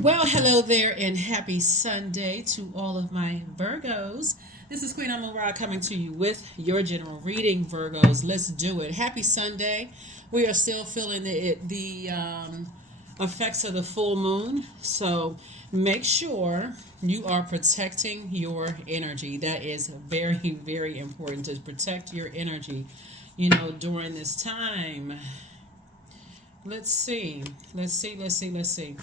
Well, hello there, and happy Sunday to all of my Virgos. This is Queen Amun Ra coming to you with your general reading, Virgos. Let's do it. Happy Sunday. We are still feeling the effects of the full moon, so make sure you are protecting your energy. That is very, very important to protect your energy, during this time. Let's see. Let's see.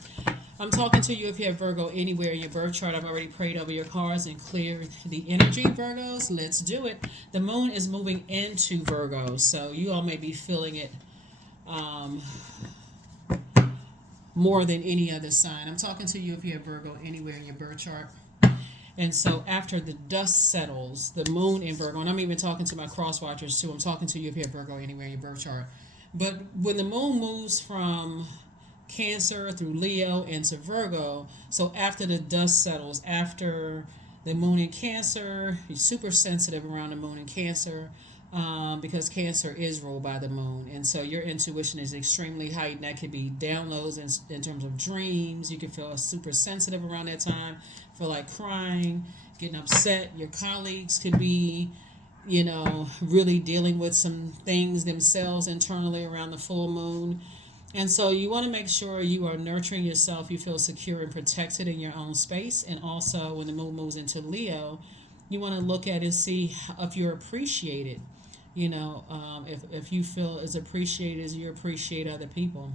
I'm talking to you if you have Virgo anywhere in your birth chart. I've already prayed over your cards and cleared the energy, Virgos. Let's do it. The moon is moving into Virgo, so you all may be feeling it um, more than any other sign. I'm talking to you if you have Virgo anywhere in your birth chart. And so after the dust settles, the moon in Virgo, and I'm even talking to my cross watchers too. I'm talking to you if you have Virgo anywhere in your birth chart. But when the moon moves from Cancer through Leo into Virgo, so after the dust settles, after the moon in Cancer, you're super sensitive around the moon in Cancer, because Cancer is ruled by the moon. And so your intuition is extremely heightened. That could be downloads in terms of dreams. You can feel super sensitive around that time, feel like crying, getting upset. Your colleagues could be really dealing with some things themselves internally around the full moon. And so you want to make sure you are nurturing yourself. You feel secure and protected in your own space. And also, when the moon moves into Leo, you want to look at and see if you're appreciated. If you feel as appreciated as you appreciate other people.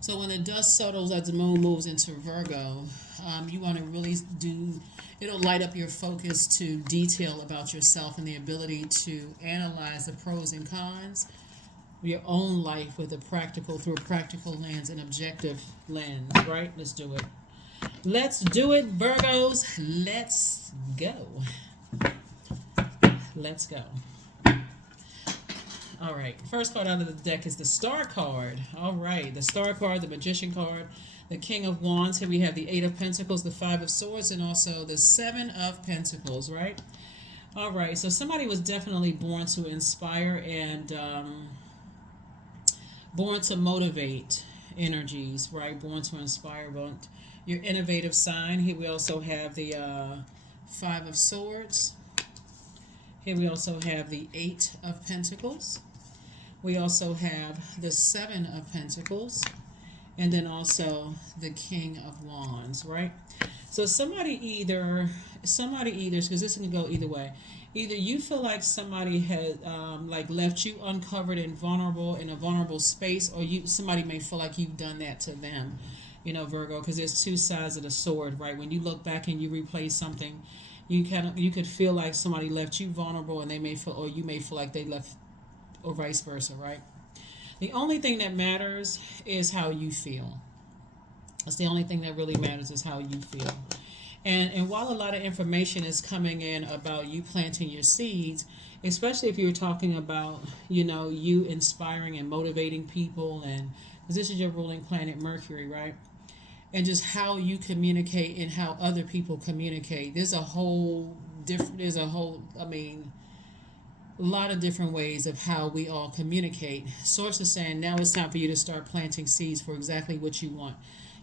So when the dust settles as the moon moves into Virgo, you want to really it'll light up your focus to detail about yourself and the ability to analyze the pros and cons of your own life through a practical lens, an objective lens, right? Let's do it. Let's do it, Virgos. Let's go. Let's go. All right. First card out of the deck is the Star card. All right. The Star card, the Magician card, the King of Wands. Here we have the Eight of Pentacles, the Five of Swords, and also the Seven of Pentacles, right? All right. So somebody was definitely born to inspire and born to motivate energies, right? Born to inspire. Your innovative sign. Here we also have the Five of Swords. Here we also have the Eight of Pentacles. We also have the Seven of Pentacles. And then also the King of Wands, right? So somebody either, because this can go either way. Either you feel like somebody had left you uncovered and vulnerable in a vulnerable space, or somebody may feel like you've done that to them, Virgo, because there's two sides of the sword, right? When you look back and you replay something, you could feel like somebody left you vulnerable, and you may feel like they left, or vice versa, right? The only thing that matters is how you feel. That's the only thing that really matters, is how you feel. And while a lot of information is coming in about you planting your seeds, especially if you're talking about, you inspiring and motivating people, and because this is your ruling planet Mercury, right? And just how you communicate and how other people communicate. A lot of different ways of how we all communicate. Source is saying now it's time for you to start planting seeds for exactly what you want.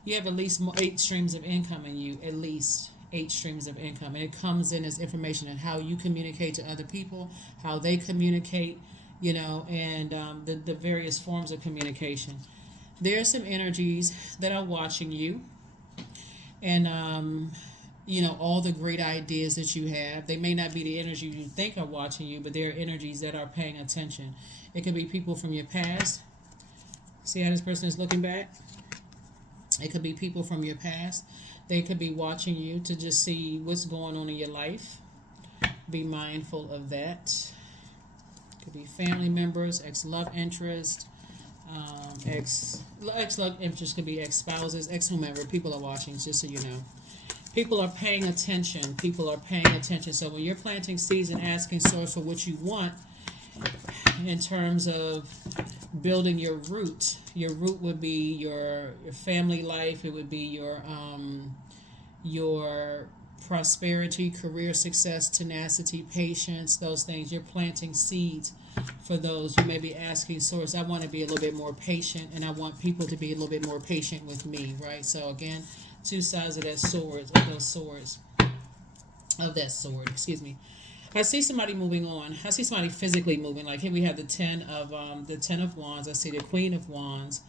You have at least 8 streams of income in you, at least 8 streams of income. And it comes in as information on how you communicate to other people, how they communicate, and the various forms of communication. There are some energies that are watching you, and all the great ideas that you have. They may not be the energy you think are watching you, but they're energies that are paying attention. It could be people from your past. See how this person is looking back? It could be people from your past. They could be watching you to just see what's going on in your life. Be mindful of that. It could be family members, ex-love interest, ex-love interest could be ex-spouses, ex-whomever. People are watching, just so you know. People are paying attention. So when you're planting seeds and asking Source for what you want in terms of building your root would be your family life. It would be your prosperity, career success, tenacity, patience, those things. You're planting seeds For those, you may be asking source, I want to be a little bit more patient, and I want people to be a little bit more patient with me, right? So again, two sides of that sword, of those swords, of that sword, excuse me. I see somebody moving on. I see somebody physically moving. Like here we have the 10 of Wands. I see the Queen of Wands.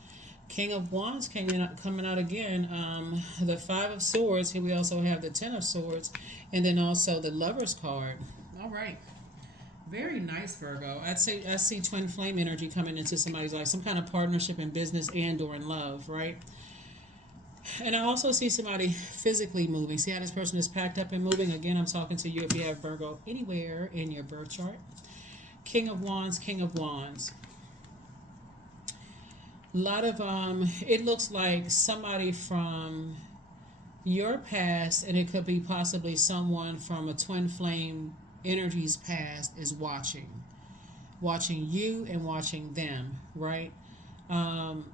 King of Wands coming out again. The 5 of Swords. Here we also have the 10 of Swords, and then also the Lover's card. All right, very nice, Virgo. I'd say I see twin flame energy coming into somebody's life, some kind of partnership in business and/or in love, right? And I also see somebody physically moving. See how this person is packed up and moving? Again, I'm talking to you if you have Virgo anywhere in your birth chart. King of Wands, King of Wands. A lot of it looks like somebody from your past, and it could be possibly someone from a twin flame energy's past, is watching you and watching them, right? Um,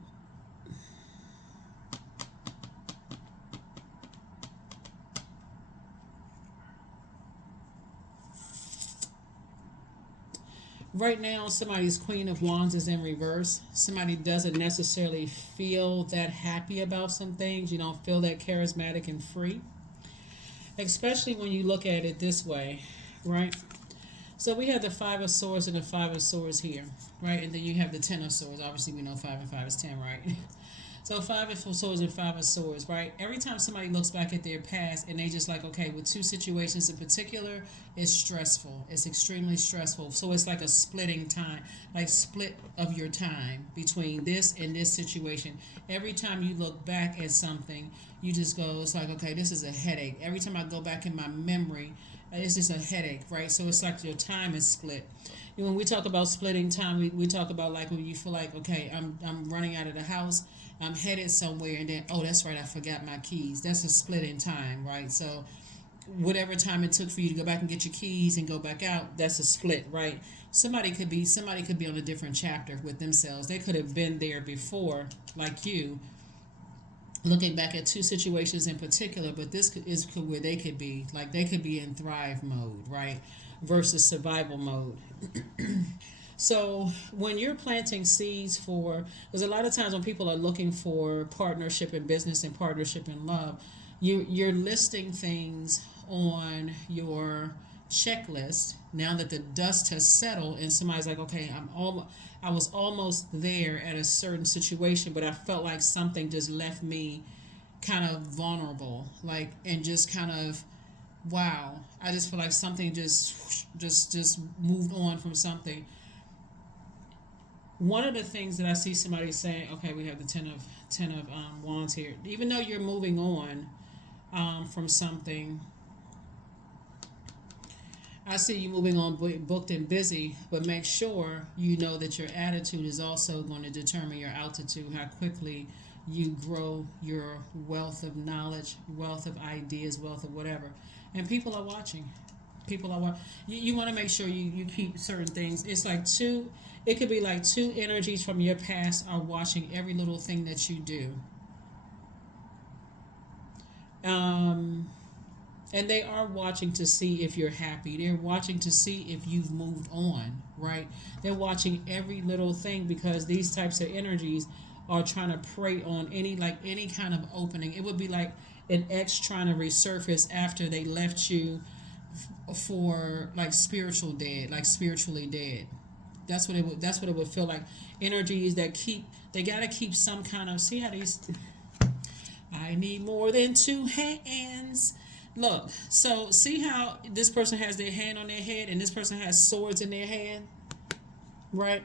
right now, somebody's Queen of Wands is in reverse. Somebody doesn't necessarily feel that happy about some things. You don't feel that charismatic and free, especially when you look at it this way, right? So we have the 5 of Swords and the 5 of Swords here, right? And then you have the 10 of Swords. Obviously, we know 5 and 5 is 10, right? So 5 of Swords and 5 of Swords, right? Every time somebody looks back at their past and they just like, okay, with two situations in particular, it's stressful. It's extremely stressful. So it's like a splitting time, like split of your time between this and this situation. Every time you look back at something, you just go, it's like, okay, this is a headache. Every time I go back in my memory, it's just a headache, right? So it's like your time is split. You know, when we talk about splitting time, we talk about like when you feel like, okay, I'm running out of the house, I'm headed somewhere, and then, oh, that's right, I forgot my keys. That's a split in time, right? So whatever time it took for you to go back and get your keys and go back out, that's a split, right? Somebody could be on a different chapter with themselves. They could have been there before, like you, looking back at two situations in particular, but this is where they could be. Like they could be in thrive mode, right? Versus survival mode. So when you're planting seeds for, because a lot of times when people are looking for partnership in business and partnership in love, you're listing things on your checklist now that the dust has settled and somebody's like, okay, I was almost there at a certain situation, but I felt like something just left me kind of vulnerable, like, and just kind of, wow, I just feel like something just moved on from something. One of the things that I see somebody saying, okay, we have the ten of wands here. Even though you're moving on from something, I see you moving on booked and busy, but make sure you know that your attitude is also going to determine your altitude, how quickly you grow your wealth of knowledge, wealth of ideas, wealth of whatever. And people are watching. People are watching. You want to make sure you keep certain things. It's like it could be like two energies from your past are watching every little thing that you do. And they are watching to see if you're happy. They're watching to see if you've moved on, right? They're watching every little thing because these types of energies are trying to prey on any kind of opening. It would be like an ex trying to resurface after they left you for like spiritually dead. That's what it would feel like. Energies that they gotta keep some kind of, see how these, I need more than two hands. Look, so see how this person has their hand on their head and this person has swords in their hand, right?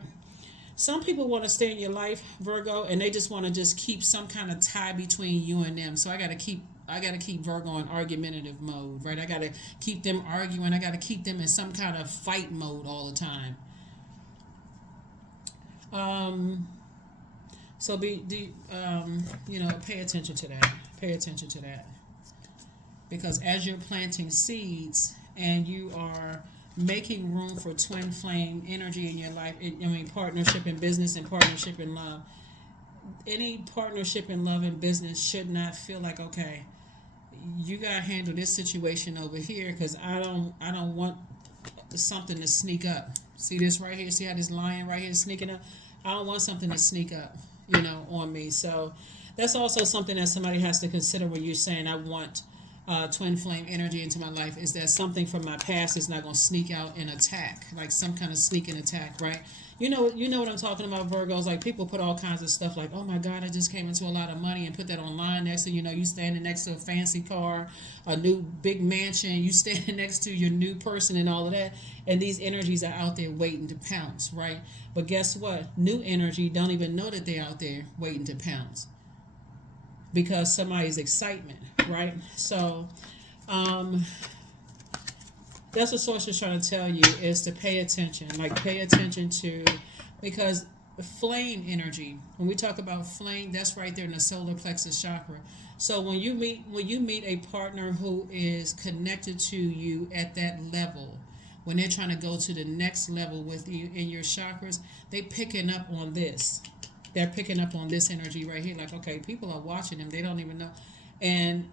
Some people want to stay in your life, Virgo, and they just want to just keep some kind of tie between you and them. So I gotta keep Virgo in argumentative mode, right? I gotta keep them arguing. I gotta keep them in some kind of fight mode all the time. So pay attention to that. Pay attention to that. Because as you're planting seeds and you are making room for twin flame energy in your life, partnership in business and partnership in love, any partnership in love and business should not feel like, okay, you got to handle this situation over here because I don't want something to sneak up. See this right here? See how this lion right here is sneaking up? I don't want something to sneak up, on me. So that's also something that somebody has to consider when you're saying I want twin flame energy into my life. Is that something from my past is not going to sneak out and attack, like some kind of sneaking attack, right? You know what I'm talking about, Virgos. Like people put all kinds of stuff like, oh my God, I just came into a lot of money and put that online. Next thing you know, you standing next to a fancy car, a new big mansion, you standing next to your new person and all of that. And these energies are out there waiting to pounce, right? But guess what? New energy don't even know that they're out there waiting to pounce because somebody's excitement, right? So, that's what source is trying to tell you is to pay attention. Like pay attention to, because flame energy, when we talk about flame, that's right there in the solar plexus chakra. So when you meet a partner who is connected to you at that level, when they're trying to go to the next level with you in your chakras, they picking up on this. They're picking up on this energy right here. Like, okay, people are watching them. They don't even know. And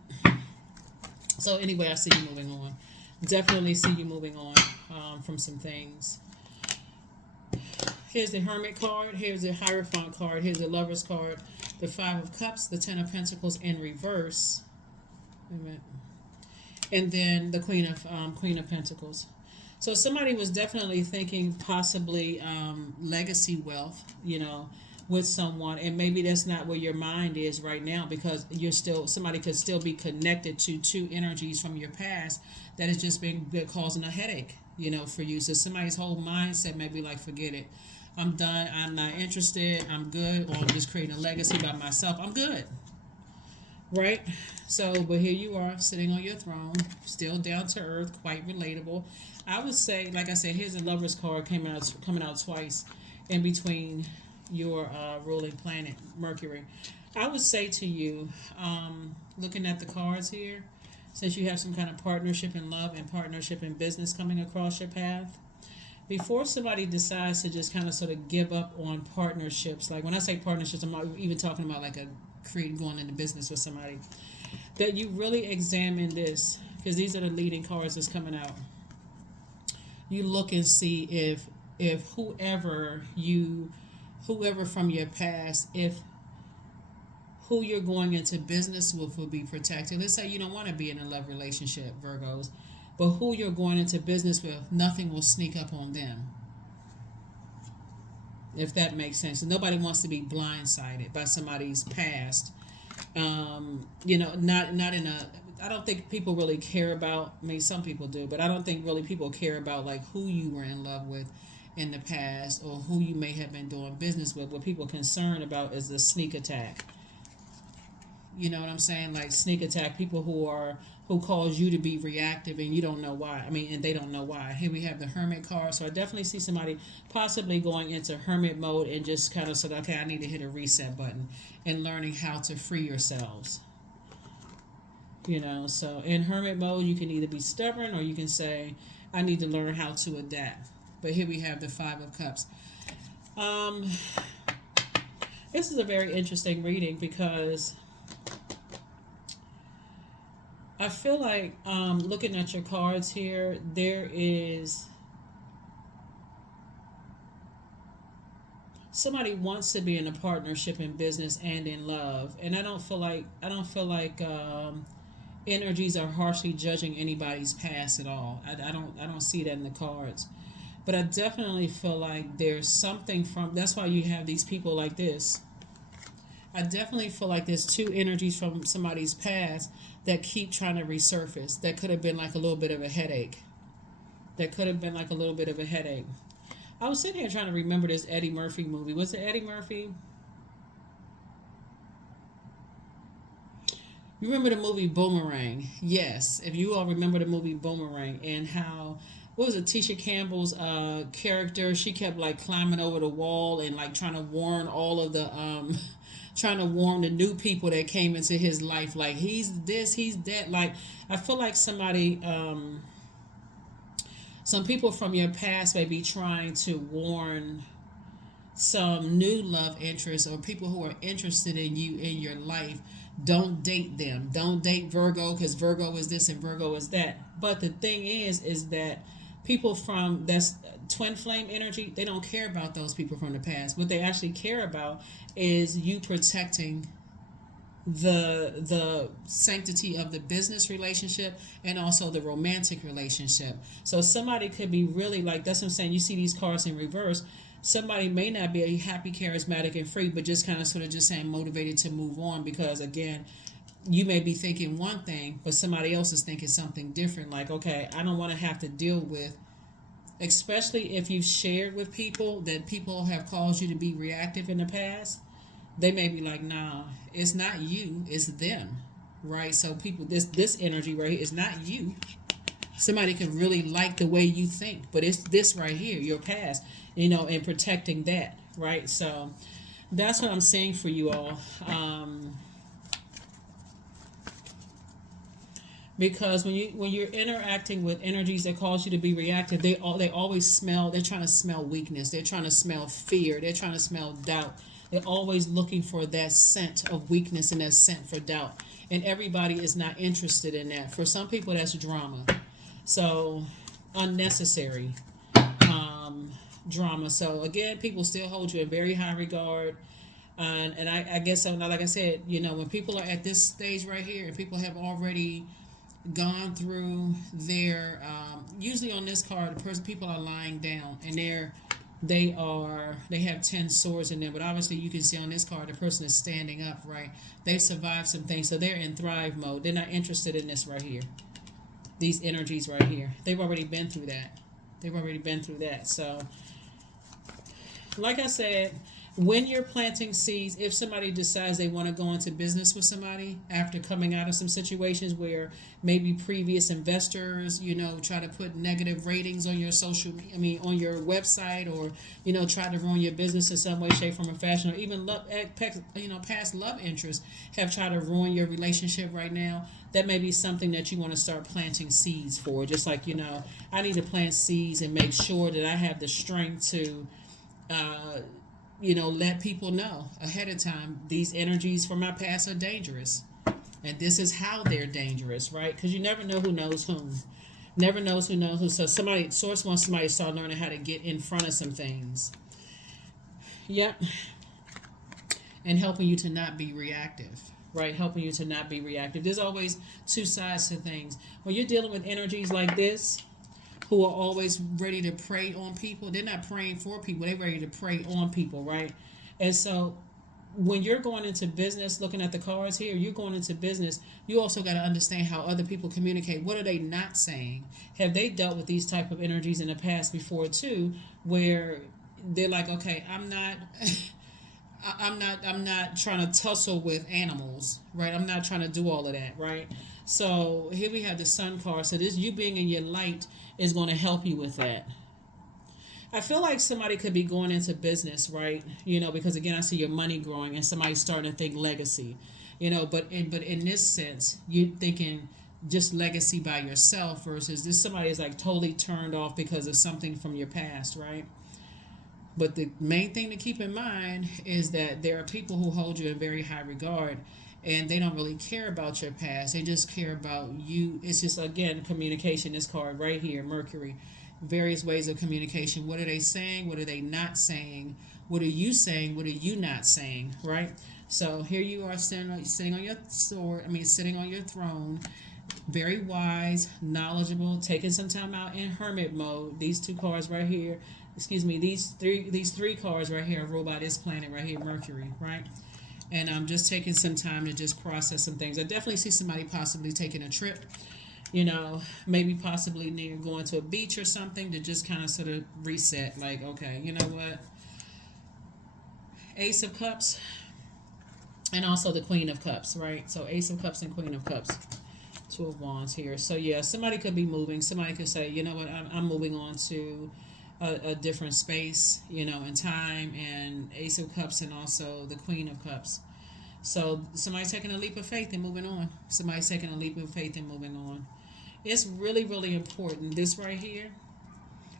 so anyway, I see you moving on. Definitely see you moving on from some things. Here's the Hermit card. Here's the Hierophant card. Here's the Lover's card. The Five of Cups. The Ten of Pentacles in reverse. And then the Queen of Pentacles. So somebody was definitely thinking possibly legacy wealth, with someone, and maybe that's not where your mind is right now because somebody could still be connected to two energies from your past that has just been causing a headache, for you. So somebody's whole mindset may be like, forget it. I'm done. I'm not interested. I'm good. Or I'm just creating a legacy by myself. I'm good. Right? So, but here you are sitting on your throne, still down to earth, quite relatable. I would say, like I said, here's the Lover's card coming out twice in between your ruling planet, Mercury. I would say to you, looking at the cards here, since you have some kind of partnership in love and partnership in business coming across your path, before somebody decides to just kind of sort of give up on partnerships, like when I say partnerships, I'm not even talking about like going into business with somebody, that you really examine this, because these are the leading cards that's coming out. You look and see if whoever from your past, if who you're going into business with will be protected. Let's say you don't want to be in a love relationship, Virgos, but who you're going into business with, nothing will sneak up on them. If that makes sense. Nobody wants to be blindsided by somebody's past. Not in a. I don't think people really care about. I mean, some people do, but I don't think really people care about like who you were in love with in the past or who you may have been doing business with. What people are concerned about is the sneak attack. You know what I'm saying? Like sneak attack, people who cause you to be reactive and you don't know why. I mean, and they don't know why. Here we have the Hermit card. So I definitely see somebody possibly going into hermit mode and just kind of said, okay, I need to hit a reset button and learning how to free yourselves. So in hermit mode, you can either be stubborn or you can say, I need to learn how to adapt. But here we have the Five of Cups. This is a very interesting reading because I feel like looking at your cards here, there is somebody wants to be in a partnership in business and in love, and I don't feel like energies are harshly judging anybody's past at all. I don't see that in the cards, but I definitely feel like there's something that's why you have these people like this. I definitely feel like there's two energies from somebody's past that keep trying to resurface. That could have been like a little bit of a headache. I was sitting here trying to remember this Eddie Murphy movie. Was it Eddie Murphy? You remember the movie Boomerang? Yes. If you all remember the movie Boomerang and how, what was it, Tisha Campbell's character, she kept like climbing over the wall and like trying to warn all of the trying to warn the new people that came into his life, like he's this, he's that. Like I feel like somebody some people from your past may be trying to warn some new love interests or people who are interested in you in your life. Don't date them. Don't date Virgo because Virgo is this and Virgo is that. But the thing is that people from that's twin flame energy, they don't care about those people from the past. What they actually care about is you protecting the sanctity of the business relationship and also the romantic relationship. So somebody could be really like, that's what I'm saying, you see these cards in reverse. Somebody may not be a happy, charismatic, and free, but just kind of sort of just saying motivated to move on, because again, you may be thinking one thing, but somebody else is thinking something different. Like, okay, I don't want to have to deal with, especially if you've shared with people that people have caused you to be reactive in the past. They may be like, nah, it's not you, it's them, right? So people, this energy right here is not you. Somebody can really like the way you think, but it's this right here, your past, and protecting that, right? So that's what I'm saying for you all. Because when you're interacting with energies that cause you to be reactive, they always smell. They're trying to smell weakness. They're trying to smell fear. They're trying to smell doubt. They're always looking for that scent of weakness and that scent for doubt. And everybody is not interested in that. For some people, that's drama. So unnecessary drama. So again, people still hold you in very high regard. And I guess, like I said, when people are at this stage right here and people have already gone through their usually on this card, people are lying down and they have 10 swords in them, but obviously you can see on this card the person is standing up, right? They've survived some things, so they're in thrive mode. They're not interested in this right here, these energies right here. They've already been through that. So like I said, when you're planting seeds, if somebody decides they want to go into business with somebody after coming out of some situations where maybe previous investors, try to put negative ratings on your on your website, or, try to ruin your business in some way, shape, form, or fashion, or even love, past love interests have tried to ruin your relationship right now, that may be something that you want to start planting seeds for. Just like, I need to plant seeds and make sure that I have the strength to, let people know ahead of time, these energies from my past are dangerous. And this is how they're dangerous, right? Because you never know who knows whom. Never knows who knows who. So source wants somebody to start learning how to get in front of some things. Yep. And helping you to not be reactive, right? Helping you to not be reactive. There's always two sides to things. When you're dealing with energies like this, who are always ready to prey on people. They're not praying for people. They're ready to prey on people, right? And so when you're going into business, looking at the cards here, you're going into business, you also got to understand how other people communicate. What are they not saying? Have they dealt with these type of energies in the past before too, where they're like, okay, I'm not trying to tussle with animals, right? I'm not trying to do all of that, right? So here we have the Sun card. So this, you being in your light, is going to help you with that. I feel like somebody could be going into business, right? Because again, I see your money growing and somebody's starting to think legacy, but in this sense, you're thinking just legacy by yourself versus this somebody is like totally turned off because of something from your past, right? But the main thing to keep in mind is that there are people who hold you in very high regard, and they don't really care about your past. They just care about you. It's just, again, communication. This card right here, Mercury. Various ways of communication. What are they saying? What are they not saying? What are you saying? What are you not saying? Right? So here you are sitting on your sword. Sitting on your throne. Very wise, knowledgeable, taking some time out in hermit mode. These two cards right here. Excuse me. These three cards right here are ruled by this planet right here, Mercury. Right? And I'm just taking some time to just process some things. I definitely see somebody possibly taking a trip, maybe possibly near going to a beach or something to just kind of sort of reset. Like, okay, you know what? Ace of Cups and also the Queen of Cups, right? So Ace of Cups and Queen of Cups. Two of Wands here. So yeah, somebody could be moving. Somebody could say, you know what, I'm moving on to a different space, in time, and Ace of Cups and also the Queen of Cups. So somebody's taking a leap of faith and moving on. Somebody's taking a leap of faith and moving on. It's really, really important. This right here,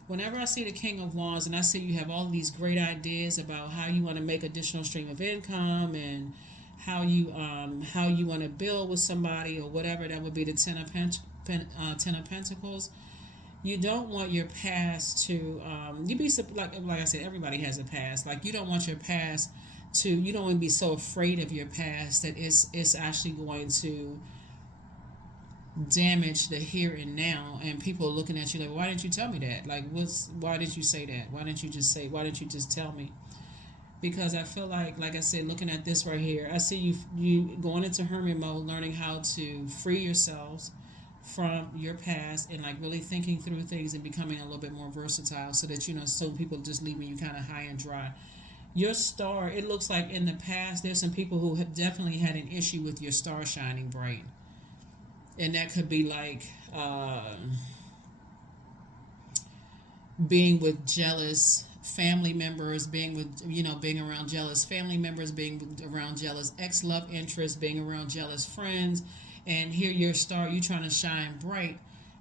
whenever I see the King of Wands and I see you have all these great ideas about how you want to make additional stream of income and how you want to build with somebody or whatever, that would be the Ten of Pentacles. You don't want your past to like I said, everybody has a past. Like you don't want your past to you don't want to be so afraid of your past that it's actually going to damage the here and now, and people are looking at you like, why didn't you tell me that? Like, why didn't you say that? Why didn't you just tell me? Because I feel like I said, looking at this right here, I see you going into hermit mode, learning how to free yourselves from your past and like really thinking through things and becoming a little bit more versatile, so that so people just leaving you kind of high and dry. Your star, it looks like in the past there's some people who have definitely had an issue with your star shining bright, and that could be like being with jealous family members, being with being around jealous family members, being around jealous ex love interests, being around jealous friends, and here your star, you trying to shine bright,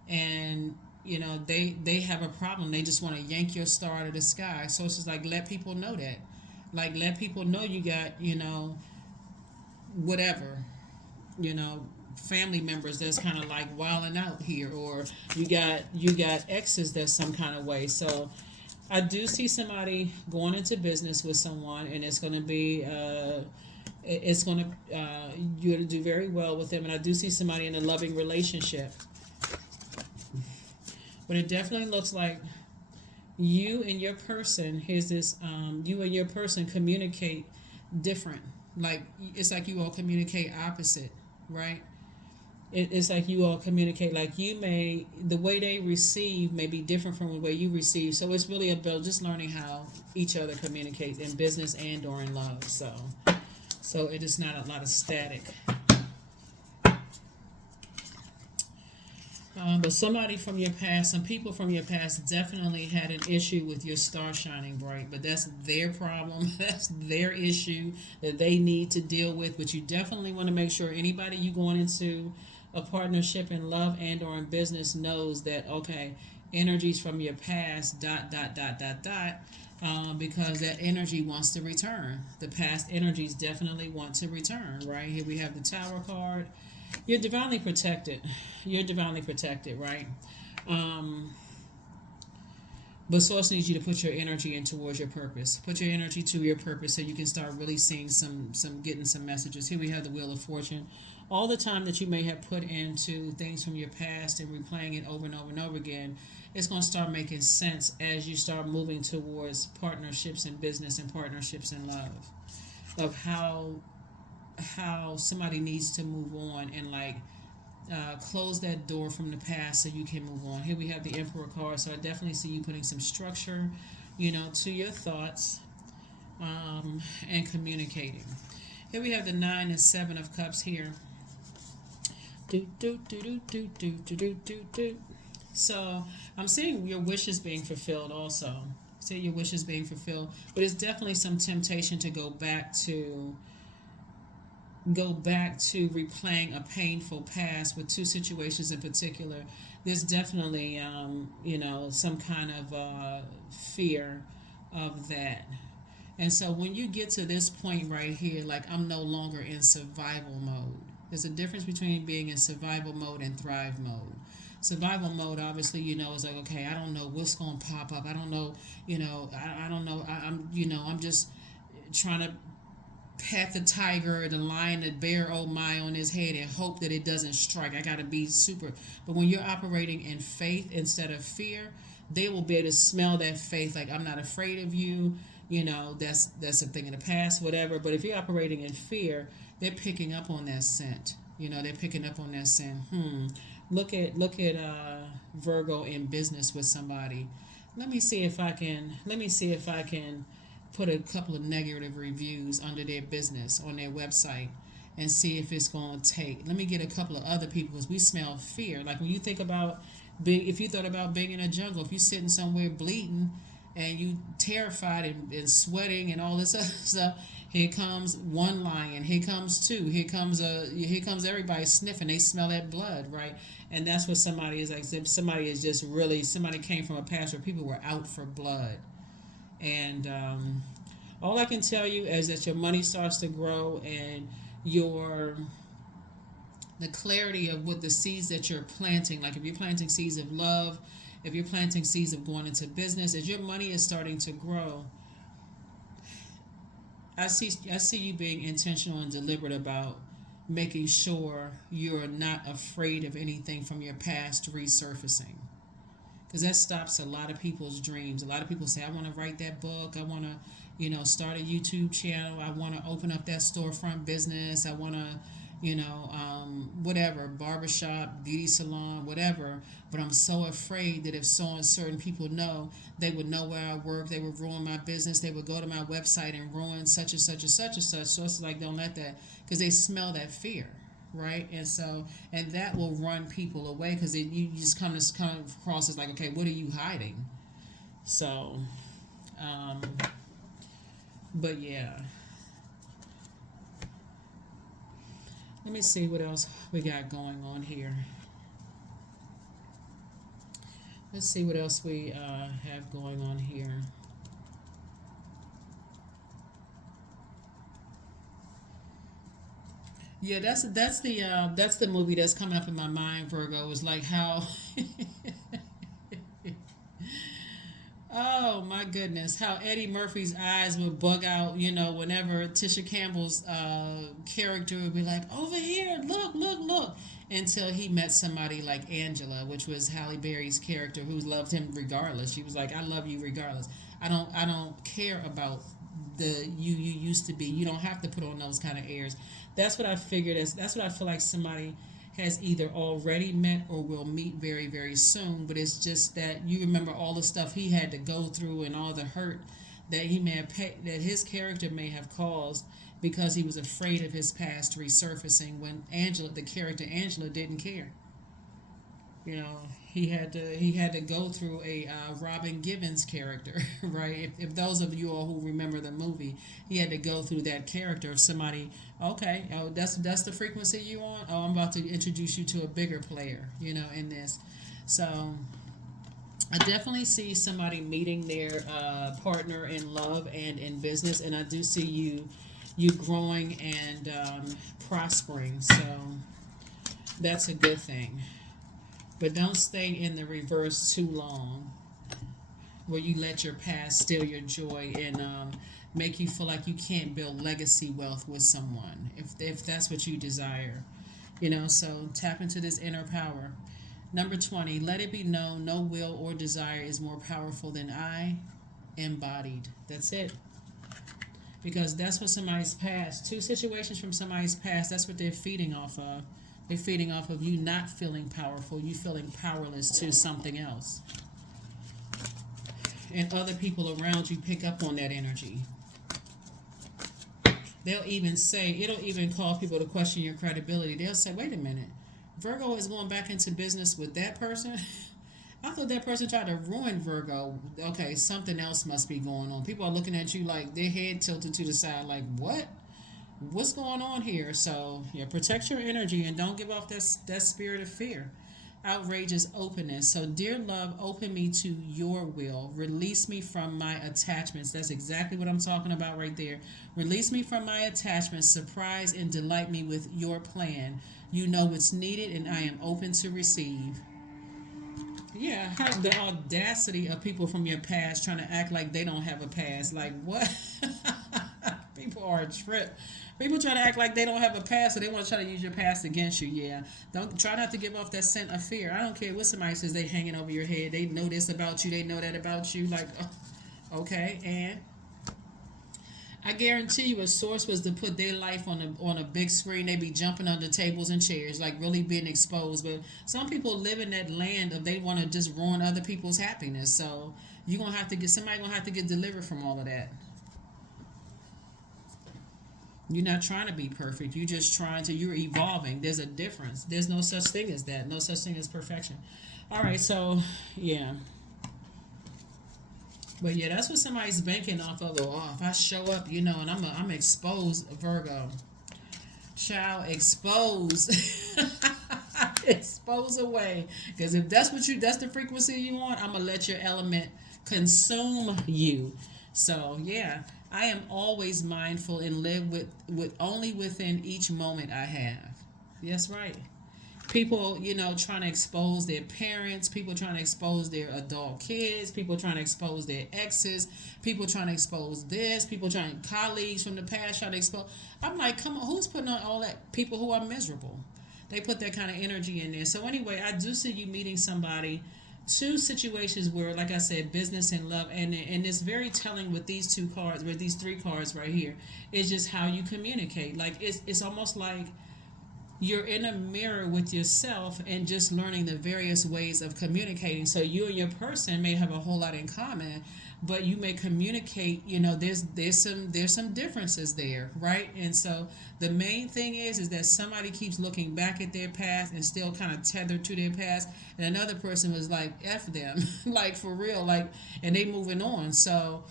and they have a problem. They just want to yank your star out of the sky. So it's just like, let people know that, like let people know you got whatever, you know family members that's kind of like wilding out here, or you got exes that's some kind of way. So I do see somebody going into business with someone, and it's going to be it's going to you're going to do very well with them. And I do see somebody in a loving relationship, but it definitely looks like you and your person, here's this you and your person communicate different. Like it's like you all communicate opposite, right? It's like you all communicate, like the way they receive may be different from the way you receive. So it's really about just learning how each other communicates in business and or in love. So it is not a lot of static. But somebody from your past, some people from your past definitely had an issue with your star shining bright, but that's their problem. That's their issue that they need to deal with. But you definitely want to make sure anybody you going into a partnership in love and or in business knows that, okay, energies from your past, dot, dot, dot, dot, dot, because that energy wants to return. The past energies definitely want to return, right? Here we have the Tower card. You're divinely protected. You're divinely protected, right? But Source needs you to put your energy in towards your purpose. Put your energy to your purpose so you can start really seeing some getting some messages. Here we have the Wheel of Fortune. All the time that you may have put into things from your past and replaying it over and over and over again, it's going to start making sense as you start moving towards partnerships in business and partnerships in love. Of how somebody needs to move on and like close that door from the past so you can move on. Here we have the Emperor card, so I definitely see you putting some structure, to your thoughts, and communicating. Here we have the 9 and 7 of Cups here. So I'm seeing your wishes being fulfilled also. See your wishes being fulfilled, but it's definitely some temptation to go back to replaying a painful past with two situations in particular. There's definitely some kind of fear of that. And so when you get to this point right here, like, I'm no longer in survival mode. There's a difference between being in survival mode and thrive mode. Survival mode, obviously, is like, okay, I don't know what's going to pop up. I don't know, I don't know. I'm just trying to pat the tiger, the lion, the bear, oh my, on his head and hope that it doesn't strike. I got to be super. But when you're operating in faith instead of fear, they will be able to smell that faith. Like, I'm not afraid of you. That's a thing in the past, whatever. But if you're operating in fear, they're picking up on that scent. They're picking up on that scent. Look at Virgo in business with somebody. Let me see if I can put a couple of negative reviews under their business on their website and see if it's going to take. Let me get a couple of other people, because we smell fear. Like when you think about if you thought about being in a jungle, if you're sitting somewhere bleeding and you terrified and sweating and all this other stuff, here comes one lion, here comes two, here comes everybody sniffing. They smell that blood, right? And that's what somebody is like. Somebody came from a past where people were out for blood. And all I can tell you is that your money starts to grow, and the clarity of what the seeds that you're planting, like if you're planting seeds of love if you're planting seeds of going into business, as your money is starting to grow, I see you being intentional and deliberate about making sure you're not afraid of anything from your past resurfacing, because that stops a lot of people's dreams. A lot of people say, I want to write that book, I want to, start a YouTube channel, I want to open up that storefront business, I want to, whatever, barbershop, beauty salon, whatever. But I'm so afraid that if certain people know, they would know where I work, they would ruin my business, they would go to my website and ruin such and such and such and such. So it's like, don't let that, because they smell that fear, right? And that will run people away, because you just come across as like, okay, what are you hiding? So, but yeah. Let me see what else we got going on here. Let's see what else we have going on here. Yeah, that's the movie that's coming up in my mind. Virgo is like how. Oh my goodness, how Eddie Murphy's eyes would bug out, whenever Tisha Campbell's character would be like, over here, look, look, look, until he met somebody like Angela, which was Halle Berry's character, who loved him regardless. She was like, I love you regardless. I don't care about the you used to be. You don't have to put on those kind of airs. That's what I figured. That's what I feel like somebody has either already met or will meet very, very soon. But it's just that you remember all the stuff he had to go through and all the hurt that that his character may have caused, because he was afraid of his past resurfacing, when the character Angela, didn't care. He had to go through a Robin Givens character, right? If those of you all who remember the movie, he had to go through that character of somebody. Okay, oh, that's the frequency you on. Oh, I'm about to introduce you to a bigger player, in this. So I definitely see somebody meeting their partner in love and in business, and I do see you growing and prospering. So that's a good thing. But don't stay in the reverse too long, where you let your past steal your joy and make you feel like you can't build legacy wealth with someone, if that's what you desire. So tap into this inner power. Number 20, let it be known no will or desire is more powerful than I embodied. That's it. Because that's what somebody's past, two situations from somebody's past, that's what they're feeding off of. They're feeding off of you not feeling powerful, you feeling powerless to something else. And other people around you pick up on that energy. They'll even say, it'll even cause people to question your credibility. They'll say, wait a minute, Virgo is going back into business with that person? I thought that person tried to ruin Virgo. Okay, something else must be going on. People are looking at you like their head tilted to the side, like, what? What's going on here? So yeah, protect your energy and don't give off that spirit of fear. Outrageous openness. So dear love, open me to your will. Release me from my attachments. That's exactly what I'm talking about right there. Release me from my attachments. Surprise and delight me with your plan. You know what's needed and I am open to receive. Yeah, have the audacity of people from your past trying to act like they don't have a past. Like, what? People are a trip. People try to act like they don't have a past, so they want to try to use your past against you. Yeah, don't try not to give off that scent of fear. I don't care what somebody says they hanging over your head. They know this about you. They know that about you. Like, okay, and I guarantee you, if Source was to put their life on a big screen, they'd be jumping under tables and chairs, like really being exposed. But some people live in that land of they want to just ruin other people's happiness. So somebody gonna have to get delivered from all of that. You're not trying to be perfect. You're evolving. There's a difference. There's no such thing as that. No such thing as perfection. All right, so, yeah. But yeah, that's what somebody's banking off of. If I show up, and I'm exposed, Virgo. Child, expose. Expose away. Because if that's the frequency you want, I'm going to let your element consume you. So, yeah. I am always mindful and live with only within each moment I have. Yes, right. People, trying to expose their parents, people trying to expose their adult kids, people trying to expose their exes, people trying to expose this, people trying, colleagues from the past trying to expose. I'm like, come on, who's putting on all that? People who are miserable. They put that kind of energy in there. So anyway, I do see you meeting somebody. Two situations where, like I said, business and love, and it's very telling with these two cards, with these three cards right here, is just how you communicate. Like it's almost like you're in a mirror with yourself and just learning the various ways of communicating. So you and your person may have a whole lot in common, but you may communicate, there's some differences there, right? And so the main thing is that somebody keeps looking back at their past and still kind of tethered to their past, and another person was like, F them, like for real, like, and they moving on. So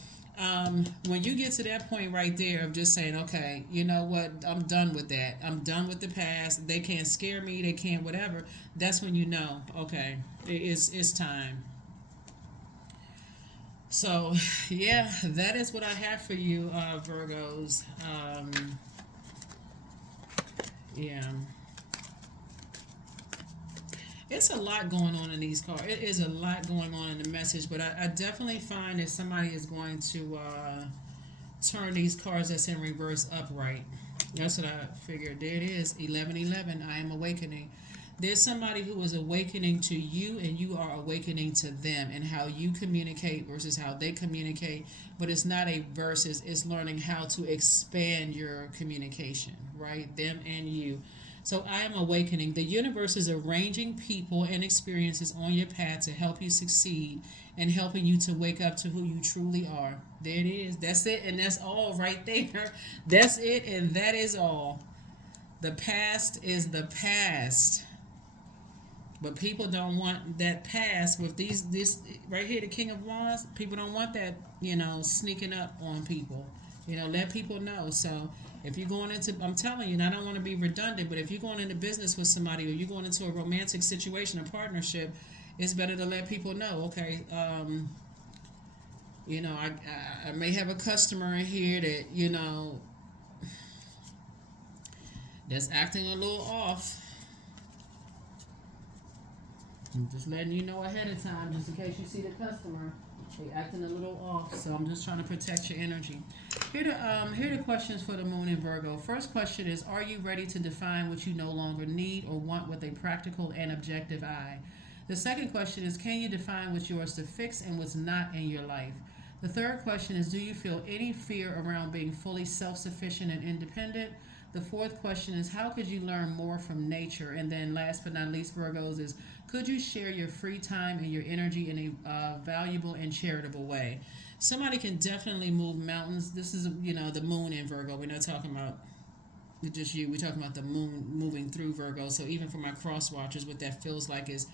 when you get to that point right there of just saying, okay, you know what, I'm done with that. I'm done with the past. They can't scare me. They can't whatever. That's when you know, okay, it's time. So, yeah, that is what I have for you, Virgos. Yeah. It's a lot going on in these cards. It is a lot going on in the message, but I definitely find that somebody is going to turn these cards that's in reverse upright. That's what I figured. There it is, 11:11. I am awakening. There's somebody who is awakening to you, and you are awakening to them, and how you communicate versus how they communicate. But it's not a versus. It's learning how to expand your communication, right? Them and you. So I am awakening. The universe is arranging people and experiences on your path to help you succeed and helping you to wake up to who you truly are. There it is. That's it, and that's all right there. That's it, and that is all. The past is the past. But people don't want that past with this right here, the King of Wands. People don't want that, sneaking up on people. Let people know. So if you're going into, I'm telling you, and I don't want to be redundant, but if you're going into business with somebody or you're going into a romantic situation, a partnership, it's better to let people know, okay, I may have a customer in here that, that's acting a little off. I'm just letting you know ahead of time, just in case you see the customer. They acting a little off, so I'm just trying to protect your energy. Here are the questions for the Moon in Virgo. First question is, are you ready to define what you no longer need or want with a practical and objective eye? The second question is, can you define what's yours to fix and what's not in your life? The third question is, do you feel any fear around being fully self-sufficient and independent? The fourth question is, how could you learn more from nature? And then last but not least, Virgos, is could you share your free time and your energy in a valuable and charitable way? Somebody can definitely move mountains. This is, the moon in Virgo. We're not talking about just you. We're talking about the moon moving through Virgo. So even for my cross watchers, what that feels like is,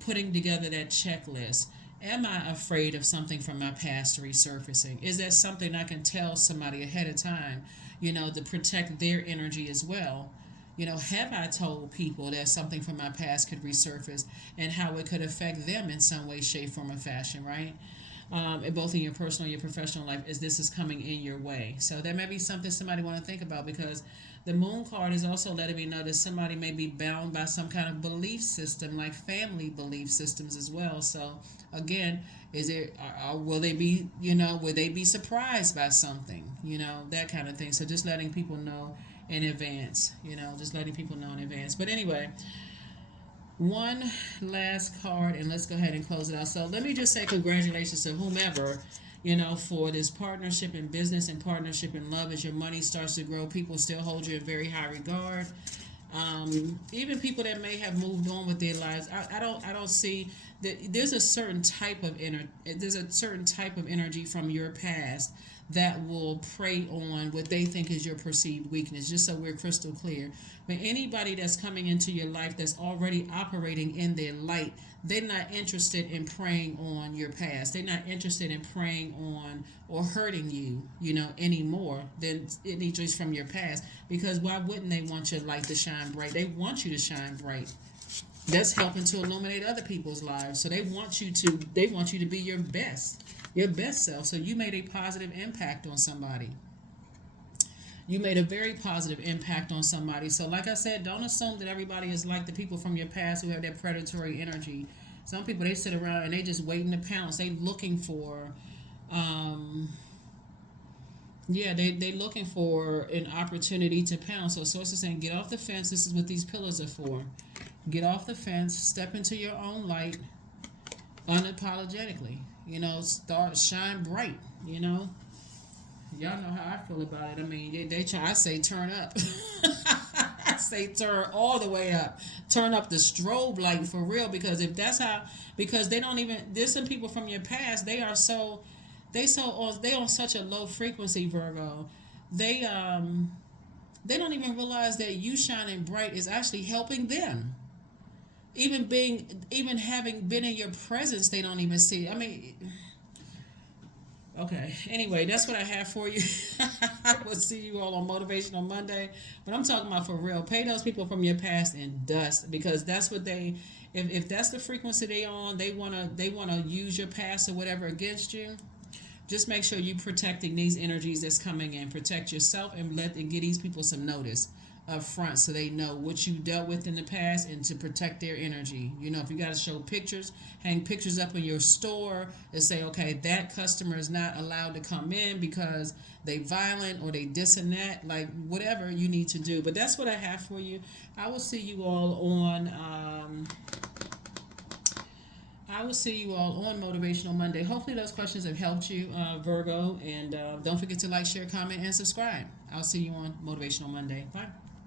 putting together that checklist. Am I afraid of something from my past resurfacing? Is that something I can tell somebody ahead of time, to protect their energy as well? Have I told people that something from my past could resurface and how it could affect them in some way, shape, form, or fashion, right? Both in your personal and your professional life, as this is coming in your way. So that may be something somebody want to think about, because the moon card is also letting me know that somebody may be bound by some kind of belief system, like family belief systems as well. So again, is it, will they be, will they be surprised by something, that kind of thing. So just letting people know in advance, just letting people know in advance. But anyway, one last card, and let's go ahead and close it out. So let me just say congratulations to whomever, for this partnership in business and partnership in love. As your money starts to grow, people still hold you in very high regard. Even people that may have moved on with their lives, I don't see that there's a certain type of energy from your past that will prey on what they think is your perceived weakness, just so we're crystal clear. But anybody that's coming into your life that's already operating in their light, they're not interested in preying on your past. They're not interested in preying on or hurting you, anymore than any just from your past. Because why wouldn't they want your light to shine bright? They want you to shine bright. That's helping to illuminate other people's lives. So they want you to be your best self. So you made a positive impact on somebody. You made a very positive impact on somebody. So, like I said, don't assume that everybody is like the people from your past who have that predatory energy. Some people, they sit around and they just waiting to pounce. They looking for, um, yeah, they looking for an opportunity to pounce. So, Source is saying, get off the fence. This is what these pillars are for. Get off the fence. Step into your own light unapologetically. You know, start shine bright. You know, y'all know how I feel about it. I mean, they try. I say turn up. I say turn all the way up. Turn up the strobe light for real. Because if that's how, because they don't even. There's some people from your past. They are so, they on such a low frequency, Virgo. They don't even realize that you shining bright is actually helping them. Even having been in your presence, they don't even see. I mean, okay. Anyway, that's what I have for you. I will see you all on Motivational Monday. But I'm talking about for real. Pay those people from your past in dust, because that's what they. If that's the frequency they on, they wanna use your past or whatever against you. Just make sure you protecting these energies that's coming in. Protect yourself and give these people some notice up front so they know what you dealt with in the past, and to protect their energy. You know, if you got to show pictures, hang pictures up in your store and say, okay, that customer is not allowed to come in because they violent or they this and that, like whatever you need to do. But that's what I have for you. I will see you all on Motivational Monday. Hopefully those questions have helped you, Virgo. And don't forget to like, share, comment, and subscribe. I'll see you on Motivational Monday. Bye.